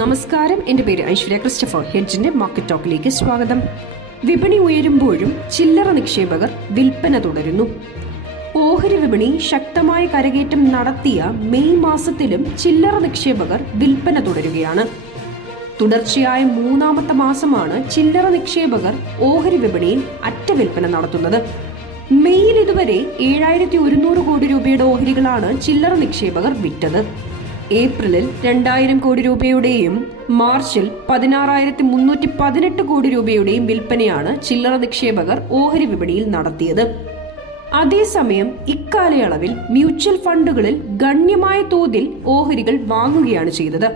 നമസ്കാരം. എന്റെ പേര് ഐശ്വര്യ ക്രിസ്റ്റഫർ. ഹെഡ്ജിന്റെ മാർക്കറ്റ് ടോക്കിലേക്ക് സ്വാഗതം. വിപണി ഉയരുമ്പോഴും ചില്ലറ നിക്ഷേപകർ വിൽപ്പന തുടരുന്നു. ഓഹരി വിപണി ശക്തമായ കരകയറ്റം നടത്തിയ മെയ് മാസത്തിലും ചില്ലറ നിക്ഷേപകർ വിൽപ്പന തുടരുകയാണ്. തുടർച്ചയായ മൂന്നാമത്തെ മാസമാണ് ചില്ലറ നിക്ഷേപകർ ഓഹരി വിപണിയിൽ അറ്റ വിൽപ്പന നടത്തുന്നത്. മെയ്യിൽ ഇതുവരെ ഏഴായിരത്തി ഒരുന്നൂറ് കോടി രൂപയുടെ ഓഹരികളാണ് ചില്ലറ നിക്ഷേപകർ വിറ്റത്. ഏപ്രിലിൽ രണ്ടായിരം കോടി രൂപയുടെയും മാർച്ചിൽ പതിനാറായിരത്തി മുന്നൂറ്റി പതിനെട്ട് കോടി രൂപയുടെയും വിൽപ്പനയാണ് ചില്ലറ നിക്ഷേപകർ ഓഹരി വിപണിയിൽ നടത്തിയത്. അതേസമയം ഇക്കാലയളവിൽ മ്യൂച്വൽ ഫണ്ടുകളിൽ ഗണ്യമായ തോതിൽ ഓഹരികൾ വാങ്ങുകയാണ് ചെയ്തത്.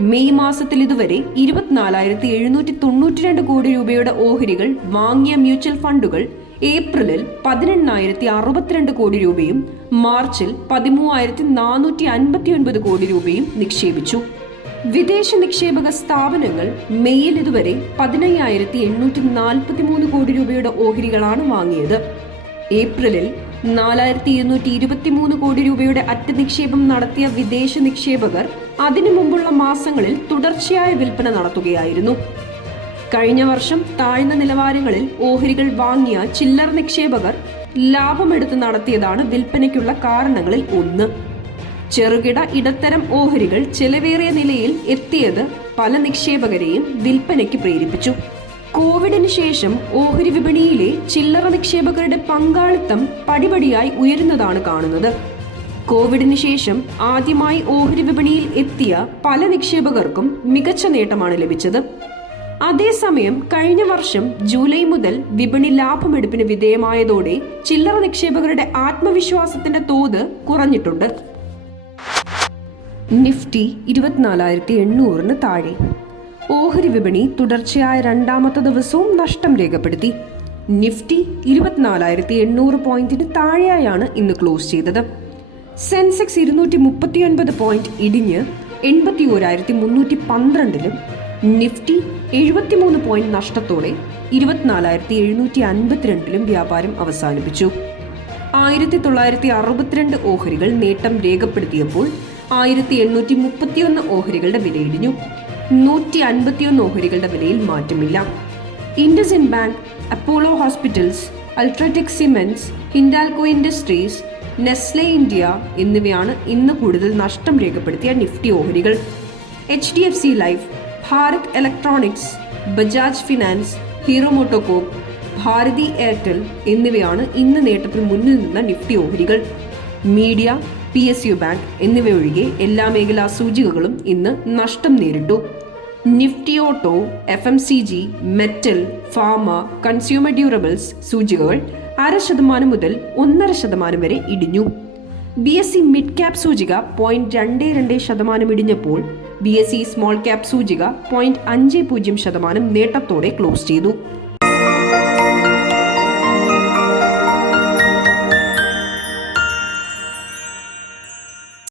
മെയ് മാസത്തിൽ ഇതുവരെ ഇരുപത്തിനാലായിരത്തി എഴുന്നൂറ്റി തൊണ്ണൂറ്റിരണ്ട് കോടി രൂപയുടെ ഓഹരികൾ വാങ്ങിയ മ്യൂച്വൽ ഫണ്ടുകൾ ഏപ്രിലിൽ പതിനെണ്ണായിരത്തി അറുപത്തിരണ്ട് കോടി രൂപയും മാർച്ചിൽ പതിമൂവായിരത്തി നാനൂറ്റി അൻപത്തി ഒൻപത് കോടി രൂപയും നിക്ഷേപിച്ചു. വിദേശ നിക്ഷേപക സ്ഥാപനങ്ങൾ മെയ്യിൽ ഇതുവരെ പതിനയ്യായിരത്തി എണ്ണൂറ്റി നാൽപ്പത്തി മൂന്ന് കോടി രൂപയുടെ ഓഹരികളാണ് വാങ്ങിയത്. ഏപ്രിലിൽ നാലായിരത്തി ഇരുന്നൂറ്റി ഇരുപത്തിമൂന്ന് കോടി രൂപയുടെ അറ്റ നിക്ഷേപം നടത്തിയ വിദേശ നിക്ഷേപകർ അതിനു മുമ്പുള്ള മാസങ്ങളിൽ തുടർച്ചയായ വിൽപ്പന നടത്തുകയായിരുന്നു. കഴിഞ്ഞ വർഷം താഴ്ന്ന നിലവാരങ്ങളിൽ ഓഹരികൾ വാങ്ങിയ ചില്ലറ നിക്ഷേപകർ ലാഭമെടുത്ത് നടത്തിയതാണ് വിൽപ്പനയ്ക്കുള്ള കാരണങ്ങളിൽ ഒന്ന്. ചെറുകിട ഇടത്തരം ഓഹരികൾ ചെലവേറിയ നിലയിൽ എത്തിയത് പല നിക്ഷേപകരെയും വിൽപ്പനയ്ക്ക് പ്രേരിപ്പിച്ചു. കോവിഡിന് ശേഷം ഓഹരി വിപണിയിലെ ചില്ലറ നിക്ഷേപകരുടെ പങ്കാളിത്തം പടിപടിയായി ഉയരുന്നതാണ് കാണുന്നത്. കോവിഡിന് ശേഷം ആദ്യമായി ഓഹരി വിപണിയിൽ എത്തിയ പല നിക്ഷേപകർക്കും മികച്ച നേട്ടമാണ് ലഭിച്ചത്. അതേസമയം കഴിഞ്ഞ വർഷം ജൂലൈ മുതൽ വിപണി ലാഭമെടുപ്പിന് വിധേയമായതോടെ ചില്ലറ നിക്ഷേപകരുടെ ആത്മവിശ്വാസത്തിന്റെ തോത് കുറഞ്ഞിട്ടുണ്ട്. നിഫ്റ്റി ഇരുപത്തിനാലായിരത്തി എണ്ണൂറിന് താഴെ. ഓഹരി വിപണി തുടർച്ചയായ രണ്ടാമത്തെ ദിവസവും നഷ്ടം രേഖപ്പെടുത്തി. നിഫ്റ്റി ഇരുപത്തിനാലായിരത്തി എണ്ണൂറ് പോയിന്റിന് താഴെയായാണ് ഇന്ന് ക്ലോസ് ചെയ്തത്. സെൻസെക്സ് ഇരുന്നൂറ്റി മുപ്പത്തിയൊൻപത് പോയിന്റ് ഇടിഞ്ഞ് എൺപത്തി ഓരായിരത്തി മുന്നൂറ്റി പന്ത്രണ്ടിലും നിഫ്റ്റി എഴുപത്തിമൂന്ന് പോയിന്റ് നഷ്ടത്തോടെ ഇരുപത്തിനാലായിരത്തി എഴുന്നൂറ്റി അൻപത്തിരണ്ടിലും വ്യാപാരം അവസാനിപ്പിച്ചു. ആയിരത്തി തൊള്ളായിരത്തി അറുപത്തിരണ്ട് ഓഹരികൾ നേട്ടം രേഖപ്പെടുത്തിയപ്പോൾ ആയിരത്തി എണ്ണൂറ്റി മുപ്പത്തിയൊന്ന് ഓഹരികളുടെ വിലയിടിഞ്ഞു. നൂറ്റി അൻപത്തിയൊന്ന് ഓഹരികളുടെ വിലയിൽ മാറ്റമില്ല. IndusInd bank Apollo hospitals UltraTech cements Hindalco industries Nestle India എന്നിവയാണ് ഇന്ന് കൂടുതൽ നഷ്ടം രേഖപ്പെടുത്തിയ നിഫ്റ്റി ഓഹരികൾ. H D F C life Bharat electronics Bajaj finance Hero MotoCorp Bharti Airtel എന്നിവയാണ് ഇന്ന് നേട്ടത്തിൽ മുന്നിൽ നിന്ന നിഫ്റ്റി ഓഹരികൾ. Media P S U bank എന്നിവയൊഴികെ എല്ലാ മേഖലാ സൂചികകളും ഇന്ന് നഷ്ടം നേരിട്ടു. Nifty auto F M C G metal pharma consumer durables സൂചികകൾ അര ശതമാനം മുതൽ ഒന്നര ശതമാനം വരെ ഇടിഞ്ഞു. B S C mid cap സൂചിക പോയിന്റ് രണ്ട് രണ്ട് ശതമാനം ഇടിഞ്ഞപ്പോൾ B S C small cap സൂചിക പോയിന്റ് അഞ്ച് പൂജ്യം ശതമാനം നേട്ടത്തോടെ ക്ലോസ് ചെയ്തു.